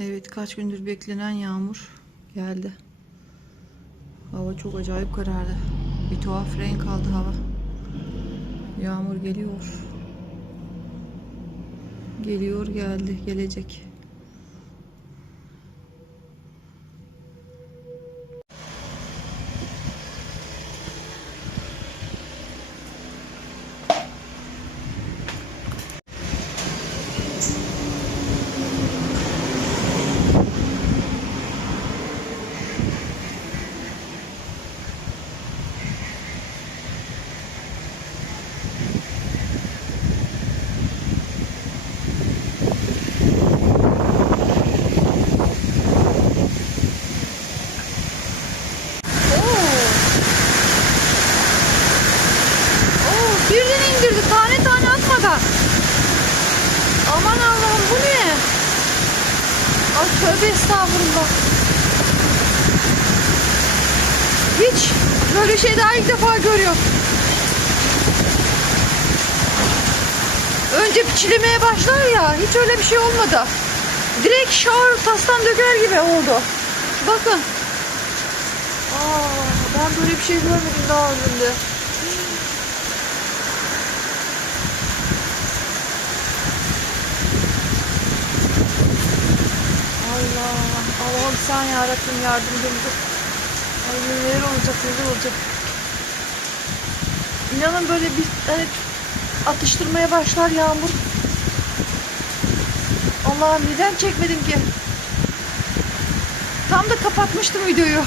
Evet kaç gündür beklenen yağmur geldi. Hava çok acayip karardı. Bir tuhaf renk aldı hava. Yağmur geliyor. Geliyor geldi gelecek. Oo, birden indirdi tane tane atmadan. Aman Allah'ım bu ne? Ay tövbe estağfurullah. Hiç böyle şey daha ilk defa görüyorum. Önce piçilemeye başlar ya hiç öyle bir şey olmadı. Direkt şar tastan döker gibi oldu. Bakın. Aa, ben böyle bir şey görmedim daha önce. Allah'ım sen yarabbim yardımcımız ol. Ay neler olacak neler olacak. İnanın böyle bir hani atıştırmaya başlar yağmur. Allah'ım neden çekmedim ki? Tam da kapatmıştım videoyu.